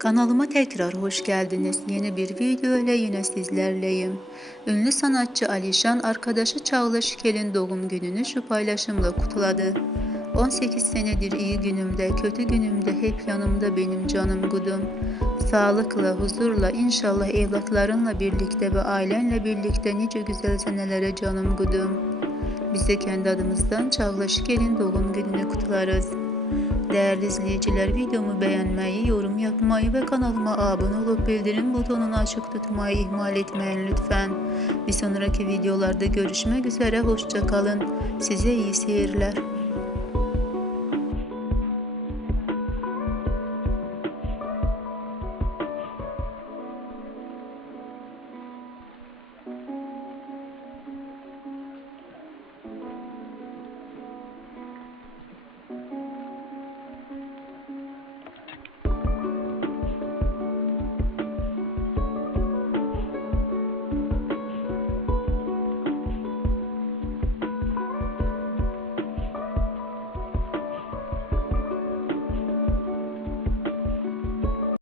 Kanalıma tekrar hoş geldiniz. Yeni bir video ile yine sizlerleyim. Ünlü sanatçı Alişan arkadaşı Çağla Şikel'in doğum gününü şu paylaşımla kutladı. 18 senedir iyi günümde, kötü günümde hep yanımda benim canım gudum. Sağlıkla, huzurla, inşallah evlatlarınla birlikte ve ailenle birlikte nice güzel senelere canım gudum. Bize kendi adımızdan Çağla Şikel'in doğum gününü kutlarız. Değerli izleyiciler videomu beğenmeyi, yorum yapmayı ve kanalıma abone olup bildirim butonunu açık tutmayı ihmal etmeyin lütfen. Bir sonraki videolarda görüşmek üzere, hoşça kalın. Size iyi seyirler.